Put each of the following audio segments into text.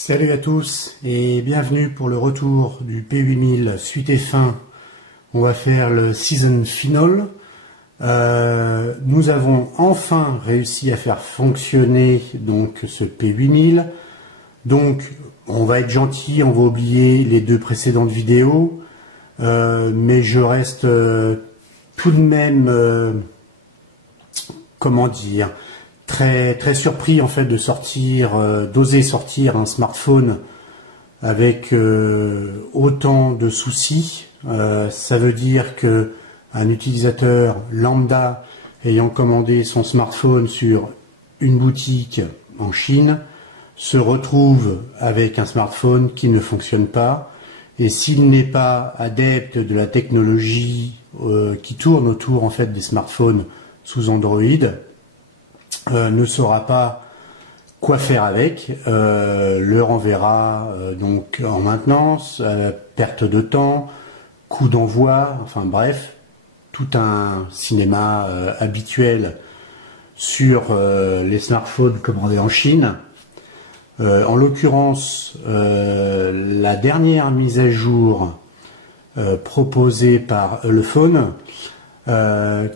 Salut à tous et bienvenue pour le retour du P8000 suite et fin. On va faire le season final. Nous avons enfin réussi à faire fonctionner donc ce P8000. Donc on va être gentil, on va oublier les deux précédentes vidéos, mais je reste tout de même, comment dire, très surpris en fait de sortir, d'oser sortir un smartphone avec autant de soucis. Ça veut dire que un utilisateur lambda ayant commandé son smartphone sur une boutique en Chine se retrouve avec un smartphone qui ne fonctionne pas, et s'il n'est pas adepte de la technologie qui tourne autour en fait des smartphones sous Android, ne saura pas quoi faire avec, le renverra donc en maintenance, perte de temps, coût d'envoi, enfin bref, tout un cinéma habituel sur les smartphones commandés en Chine. En l'occurrence, la dernière mise à jour proposée par Elephone,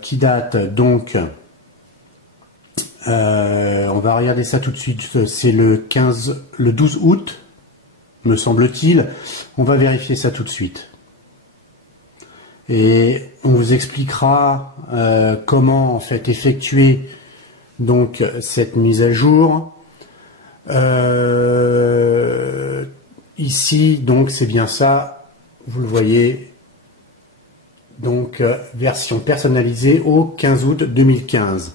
qui date donc, on va regarder ça tout de suite, c'est le 12 août, me semble-t-il. On va vérifier ça tout de suite. Et on vous expliquera comment en fait effectuer donc cette mise à jour. Ici donc c'est bien ça, vous le voyez, donc version personnalisée au 15 août 2015.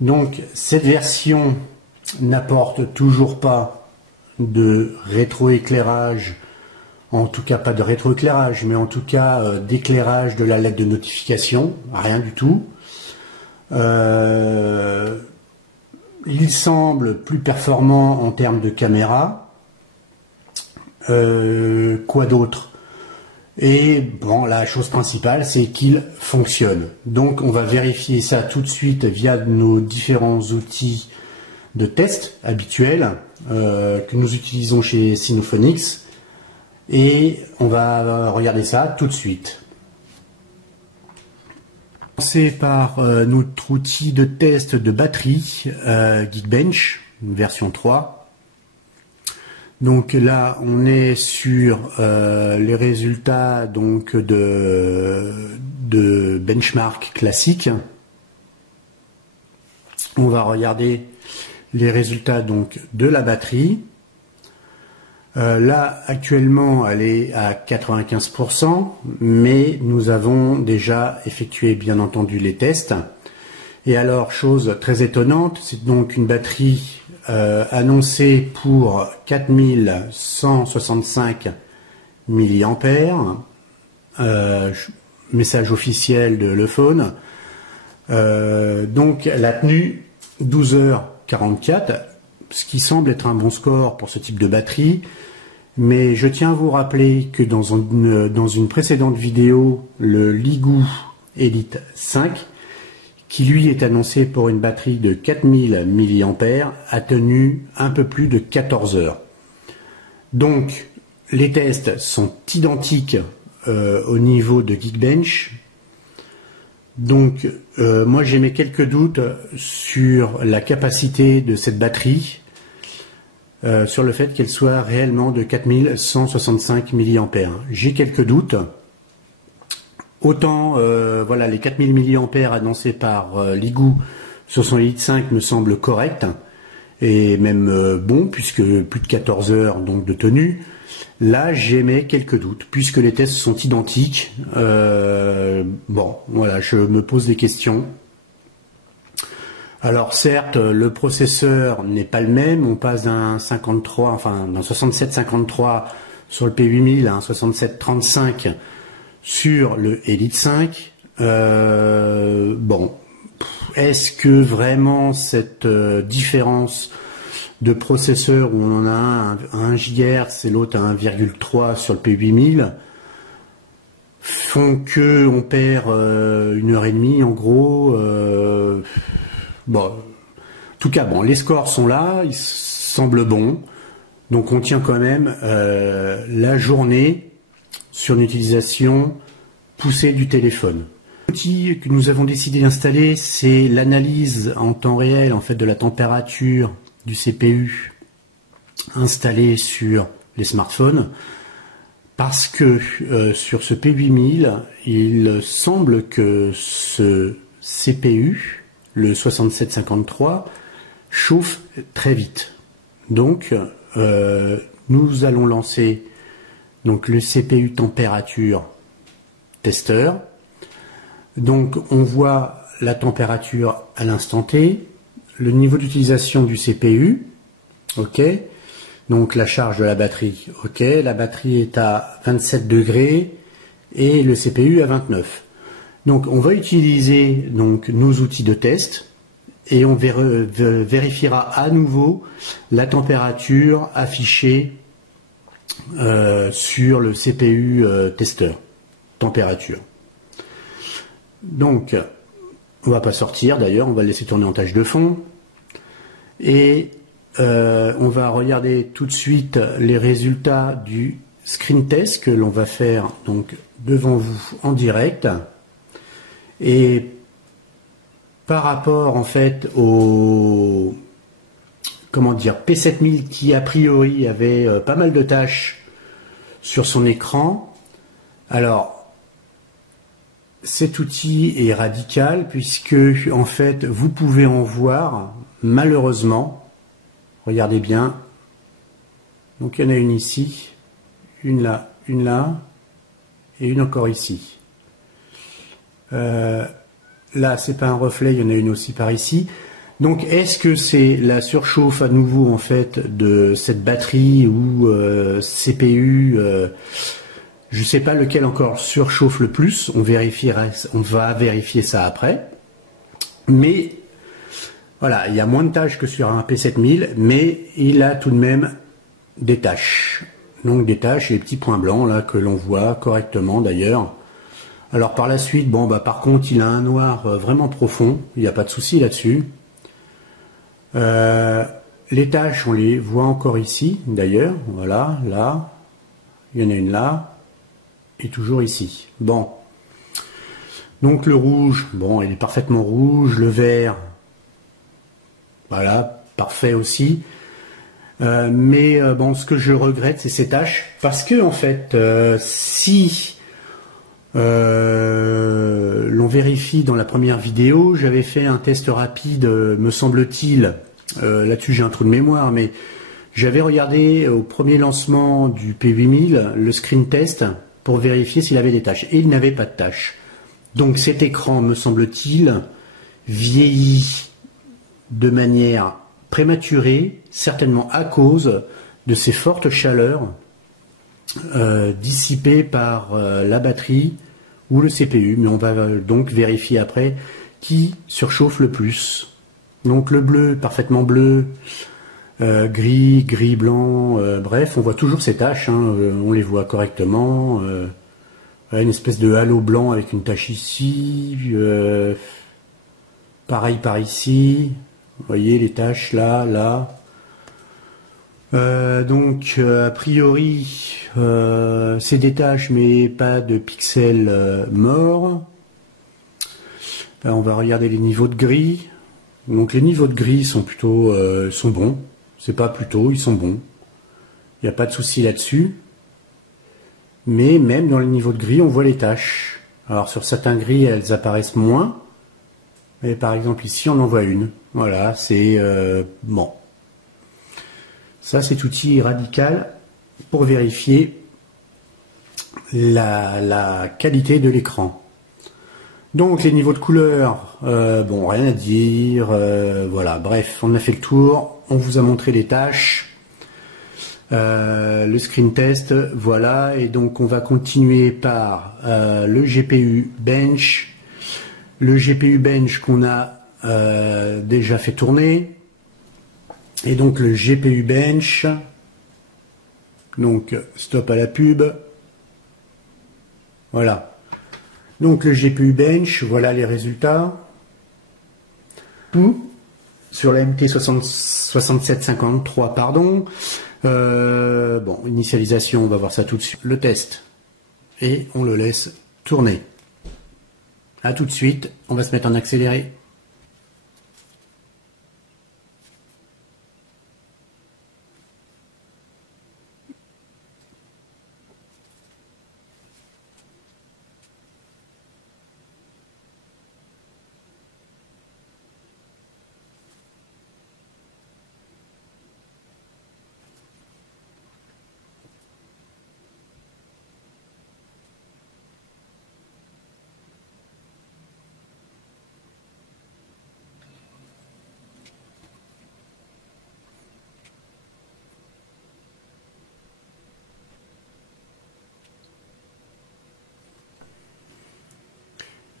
Donc cette version n'apporte toujours pas de rétroéclairage, en tout cas pas de rétroéclairage, mais en tout cas d'éclairage de la lettre de notification, rien du tout. Il semble plus performant en termes de caméra. Quoi d'autre? Et bon, la chose principale, c'est qu'il fonctionne. Donc on va vérifier ça tout de suite via nos différents outils de test habituels que nous utilisons chez Sinophonics. Et on va regarder ça tout de suite. On va commencer par notre outil de test de batterie Geekbench, version 3. Donc là, on est sur les résultats donc de benchmark classique. On va regarder les résultats donc de la batterie. Là, actuellement, elle est à 95%, mais nous avons déjà effectué, bien entendu, les tests. Et alors, chose très étonnante, c'est donc une batterie annoncée pour 4165 mAh, message officiel de Elephone. Donc, elle a tenu 12h44, ce qui semble être un bon score pour ce type de batterie. Mais je tiens à vous rappeler que dans une précédente vidéo, le Ligoo Elite 5, qui lui est annoncé pour une batterie de 4000 mAh, a tenu un peu plus de 14 heures. Donc les tests sont identiques au niveau de Geekbench. Donc moi j'ai mes quelques doutes sur la capacité de cette batterie, sur le fait qu'elle soit réellement de 4165 mAh. J'ai quelques doutes. Autant voilà, les 4000 mAh annoncés par Ligoo sur son Elite 5 me semblent corrects et même bons, puisque plus de 14 heures donc de tenue. Là, j'émets quelques doutes puisque les tests sont identiques. Bon, voilà, je me pose des questions. Alors certes, le processeur n'est pas le même. On passe d'un 53, enfin d'un 6753 sur le P8000 à un 6735 sur le Elite 5. Bon, est-ce que vraiment cette différence de processeur, où on en a un à 1 GHz et l'autre à 1,3 sur le P8000, font que on perd 1h30 en gros? Bon, en tout cas, bon, les scores sont là, ils semblent bons. Donc on tient quand même la journée sur une utilisation poussée du téléphone. L'outil que nous avons décidé d'installer, c'est l'analyse en temps réel en fait de la température du CPU installé sur les smartphones, parce que sur ce P8000, il semble que ce CPU, le 6753, chauffe très vite. Donc nous allons lancer donc le CPU température testeur. Donc on voit la température à l'instant T, le niveau d'utilisation du CPU, ok, donc la charge de la batterie, ok, la batterie est à 27 degrés et le CPU à 29. Donc on va utiliser donc nos outils de test et on vérifiera à nouveau la température affichée sur le CPU testeur, température. Donc, on va pas sortir d'ailleurs, on va le laisser tourner en tâche de fond. Et on va regarder tout de suite les résultats du screen test que l'on va faire donc devant vous en direct. Et par rapport en fait au P7000 qui a priori avait pas mal de tâches sur son écran, alors cet outil est radical puisque en fait vous pouvez en voir malheureusement, regardez bien, donc il y en a une ici, une là et une encore ici. Là c'est pas un reflet, il y en a une aussi par ici. Donc est-ce que c'est la surchauffe à nouveau en fait de cette batterie ou CPU, je ne sais pas lequel encore surchauffe le plus, on va vérifier ça après. Mais voilà, il y a moins de tâches que sur un P7000, mais il a tout de même des tâches. Donc des tâches et des petits points blancs là que l'on voit correctement d'ailleurs. Alors par la suite, bon bah par contre il a un noir vraiment profond, il n'y a pas de souci là-dessus. Les tâches on les voit encore ici d'ailleurs, voilà, là, il y en a une là. Et toujours ici. Bon. Donc le rouge, bon, il est parfaitement rouge. Le vert, voilà, parfait aussi. Mais bon, ce que je regrette, c'est ces tâches. Parce que, en fait, si l'on vérifie dans la première vidéo, j'avais fait un test rapide, me semble-t-il. Là-dessus, j'ai un trou de mémoire, mais j'avais regardé au premier lancement du P8000 le screen test pour vérifier s'il avait des tâches. Et il n'avait pas de tâches. Donc cet écran, me semble-t-il, vieillit de manière prématurée, certainement à cause de ces fortes chaleurs dissipées par la batterie ou le CPU. Mais on va donc vérifier après qui surchauffe le plus. Donc le bleu, parfaitement bleu, gris, blanc, bref, on voit toujours ces taches, hein, on les voit correctement. Une espèce de halo blanc avec une tache ici, pareil par ici, vous voyez les taches là, donc a priori c'est des taches mais pas de pixels morts. Là, on va regarder les niveaux de gris. Donc les niveaux de gris sont plutôt sont bons. C'est pas plutôt, ils sont bons. Il n'y a pas de souci là-dessus. Mais même dans les niveaux de gris, on voit les taches. Alors sur certains gris, elles apparaissent moins. Mais par exemple ici, on en voit une. Voilà, c'est bon. Ça, cet outil radical pour vérifier la qualité de l'écran. Donc les niveaux de couleur, bon, rien à dire. Voilà, bref, on a fait le tour. On vous a montré les tâches, le screen test, voilà, et donc on va continuer par le GPU Bench. Le GPU Bench qu'on a déjà fait tourner. Et donc le GPU Bench, donc stop à la pub, voilà. Donc le GPU Bench, voilà les résultats. Tout sur la MT6753, pardon. Bon, initialisation, on va voir ça tout de suite. Le test. Et on le laisse tourner. A tout de suite, on va se mettre en accéléré.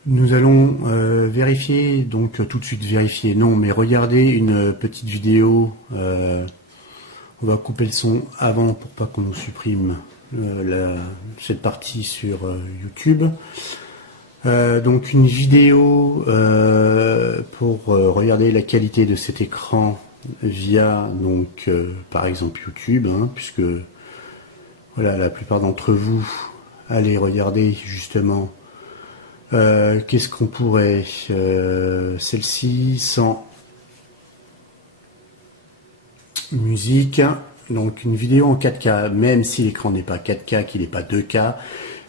Nous allons vérifier, donc tout de suite vérifier, non, mais regarder une petite vidéo. On va couper le son avant pour pas qu'on nous supprime cette partie sur YouTube. Donc une vidéo pour regarder la qualité de cet écran via donc par exemple YouTube, hein, puisque voilà, la plupart d'entre vous allez regarder justement. Qu'est-ce qu'on pourrait celle-ci sans musique, donc une vidéo en 4K, même si l'écran n'est pas 4K, qu'il n'est pas 2K,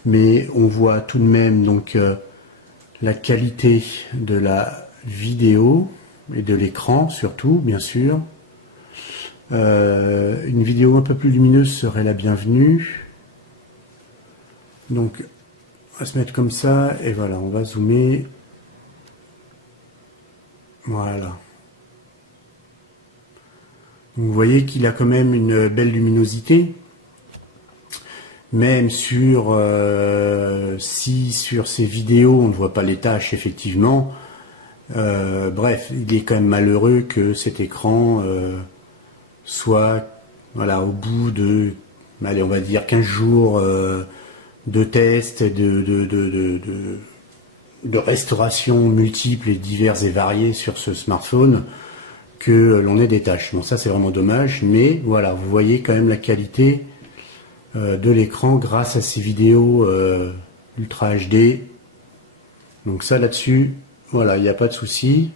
mais on voit tout de même donc la qualité de la vidéo et de l'écran surtout, bien sûr. Une vidéo un peu plus lumineuse serait la bienvenue. Donc on va se mettre comme ça, et voilà, on va zoomer. Voilà. Donc vous voyez qu'il a quand même une belle luminosité. Même sur, si sur ces vidéos on ne voit pas les tâches, effectivement. Bref, il est quand même malheureux que cet écran soit, voilà, au bout de, allez, on va dire 15 jours de tests, de restauration multiples et diverses et variées sur ce smartphone, que l'on ait des tâches. Bon, ça c'est vraiment dommage, mais voilà, vous voyez quand même la qualité de l'écran grâce à ces vidéos Ultra HD. Donc ça là-dessus, voilà, il n'y a pas de souci.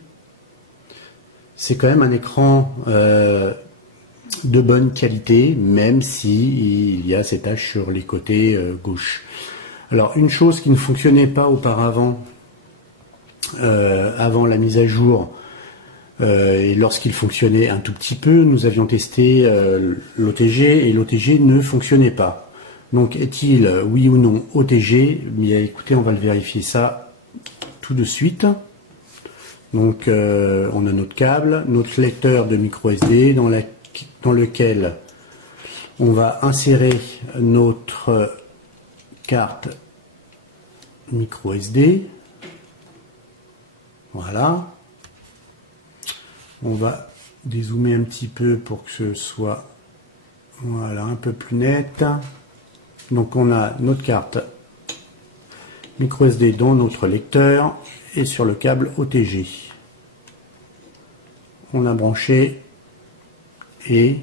C'est quand même un écran de bonne qualité, même si il y a ces taches sur les côtés gauche. Alors une chose qui ne fonctionnait pas auparavant, avant la mise à jour, et lorsqu'il fonctionnait un tout petit peu, nous avions testé l'OTG et l'OTG ne fonctionnait pas. Donc est-il oui ou non OTG? Bien écoutez, on va le vérifier ça tout de suite. Donc on a notre câble, notre lecteur de micro SD dans lequel on va insérer notre carte micro SD. Voilà. On va dézoomer un petit peu pour que ce soit, voilà, un peu plus net. Donc on a notre carte micro SD dans notre lecteur et sur le câble OTG. On a branché et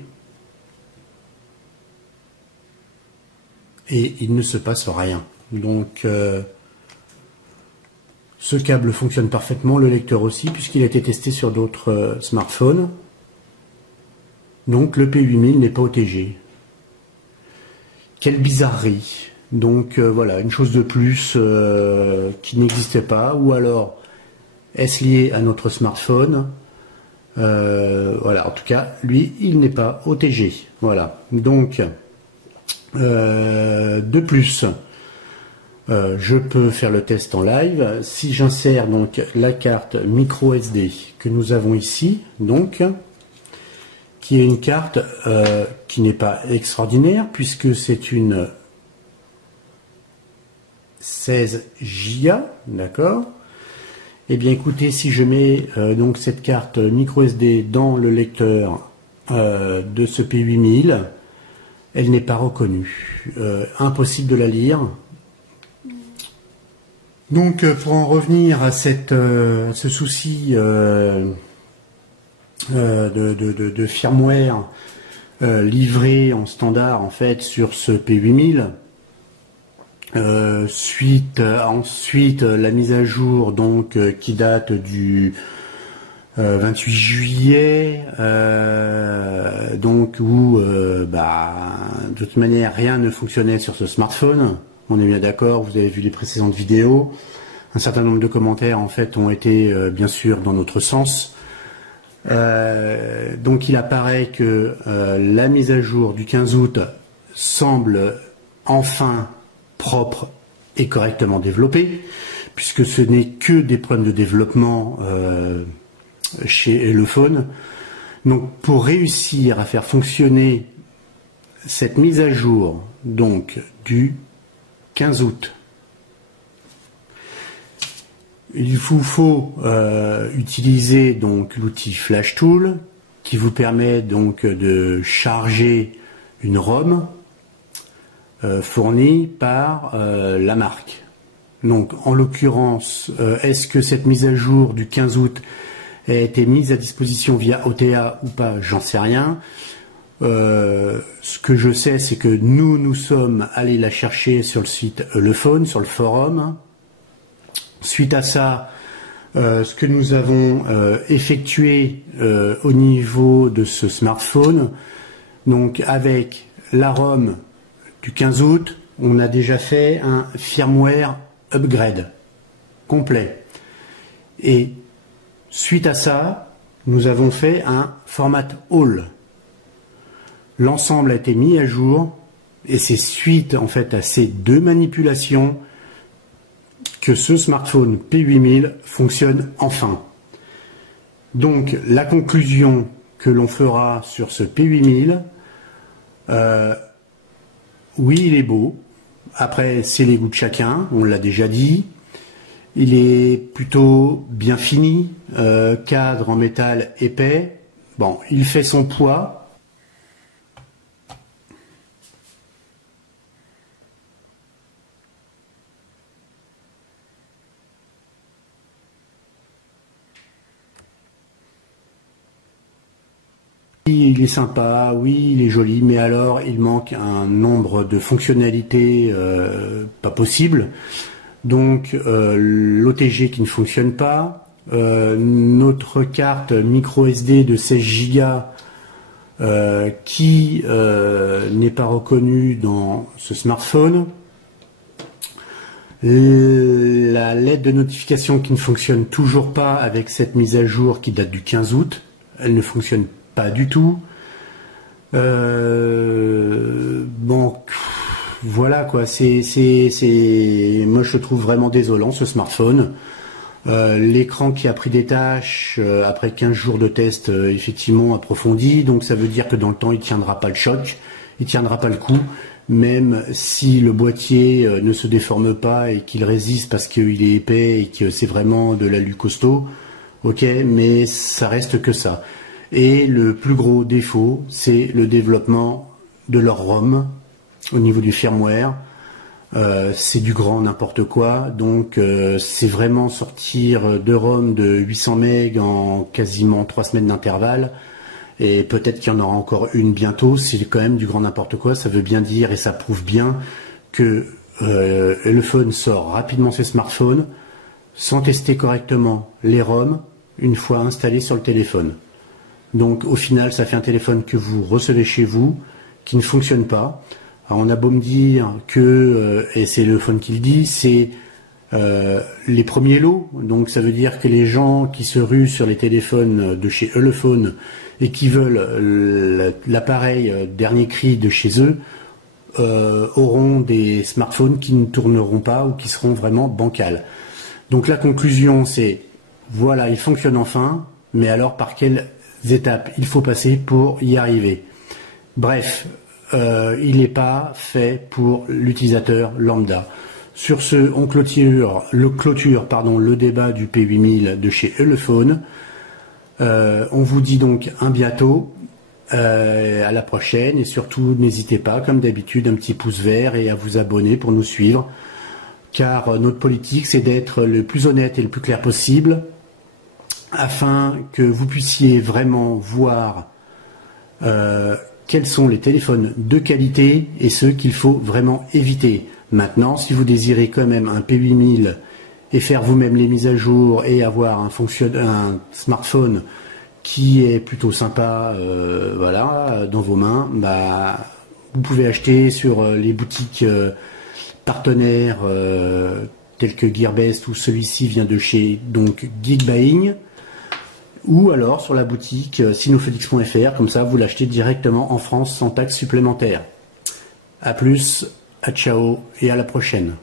il ne se passe rien. Donc ce câble fonctionne parfaitement, le lecteur aussi, puisqu'il a été testé sur d'autres smartphones. Donc le P8000 n'est pas OTG. Quelle bizarrerie. Donc voilà, une chose de plus qui n'existait pas, ou alors est-ce lié à notre smartphone? Voilà, en tout cas, lui, il n'est pas OTG. Voilà, donc de plus, je peux faire le test en live. Si j'insère donc la carte micro SD que nous avons ici, donc, qui est une carte qui n'est pas extraordinaire, puisque c'est une 16 Go, d'accord. Eh bien écoutez, si je mets donc cette carte micro SD dans le lecteur de ce P8000, elle n'est pas reconnue. Impossible de la lire. Donc pour en revenir à ce souci de firmware livré en standard en fait sur ce P8000. Ensuite la mise à jour donc qui date du 28 juillet, donc où de toute manière rien ne fonctionnait sur ce smartphone. On est bien d'accord, vous avez vu les précédentes vidéos. Un certain nombre de commentaires en fait ont été bien sûr dans notre sens. Donc il apparaît que la mise à jour du 15 août semble enfin propre et correctement développée, puisque ce n'est que des problèmes de développement chez Elephone. Donc pour réussir à faire fonctionner cette mise à jour donc du 15 août, il vous faut utiliser donc l'outil Flash Tool qui vous permet donc de charger une ROM fournie par la marque. Donc en l'occurrence, est-ce que cette mise à jour du 15 août a été mise à disposition via OTA ou pas? J'en sais rien. Ce que je sais, c'est que nous sommes allés la chercher sur le site Elephone, sur le forum. Suite à ça, ce que nous avons effectué au niveau de ce smartphone, donc avec la ROM du 15 août, on a déjà fait un firmware upgrade complet. Et suite à ça, nous avons fait un format all. L'ensemble a été mis à jour et c'est suite en fait à ces deux manipulations que ce smartphone P8000 fonctionne enfin. Donc la conclusion que l'on fera sur ce P8000, oui, il est beau. Après, c'est les goûts de chacun, on l'a déjà dit. Il est plutôt bien fini, cadre en métal épais. Bon, il fait son poids. Il est sympa, oui, il est joli, mais alors il manque un nombre de fonctionnalités pas possibles. Donc l'OTG qui ne fonctionne pas, notre carte micro SD de 16 Go qui n'est pas reconnue dans ce smartphone, la lettre de notification qui ne fonctionne toujours pas avec cette mise à jour qui date du 15 août, elle ne fonctionne pas du tout. Bon, voilà quoi, moi je trouve vraiment désolant ce smartphone. L'écran qui a pris des tâches après 15 jours de test effectivement approfondi, donc ça veut dire que dans le temps il tiendra pas le choc, il tiendra pas le coup, même si le boîtier ne se déforme pas et qu'il résiste parce qu'il est épais et que c'est vraiment de l'alu costaud, ok, mais ça reste que ça. Et le plus gros défaut, c'est le développement de leur ROM au niveau du firmware. C'est du grand n'importe quoi. Donc c'est vraiment sortir deux ROM de 800 MB en quasiment 3 semaines d'intervalle. Et peut-être qu'il y en aura encore une bientôt. C'est quand même du grand n'importe quoi. Ça veut bien dire et ça prouve bien que Elephone sort rapidement ses smartphones sans tester correctement les ROM une fois installés sur le téléphone. Donc au final, ça fait un téléphone que vous recevez chez vous, qui ne fonctionne pas. Alors, on a beau me dire que, et c'est Elephone qui le dit, c'est les premiers lots. Donc ça veut dire que les gens qui se ruent sur les téléphones de chez Elephone et qui veulent l'appareil dernier cri de chez eux, auront des smartphones qui ne tourneront pas ou qui seront vraiment bancals. Donc la conclusion, c'est, voilà, il fonctionne enfin, mais alors par quelle étapes il faut passer pour y arriver. Bref, il n'est pas fait pour l'utilisateur lambda. Sur ce, on clôture le débat du P8000 de chez Elephone. On vous dit donc à bientôt, à la prochaine, et surtout n'hésitez pas, comme d'habitude, un petit pouce vert et à vous abonner pour nous suivre, car notre politique, c'est d'être le plus honnête et le plus clair possible, afin que vous puissiez vraiment voir quels sont les téléphones de qualité et ceux qu'il faut vraiment éviter. Maintenant, si vous désirez quand même un P8000 et faire vous-même les mises à jour et avoir un smartphone qui est plutôt sympa, voilà, dans vos mains, bah, vous pouvez acheter sur les boutiques partenaires tels que Gearbest, ou celui-ci vient de chez donc Geekbuying, ou alors sur la boutique sinophelix.fr, comme ça vous l'achetez directement en France sans taxe supplémentaire. A plus, à ciao et à la prochaine.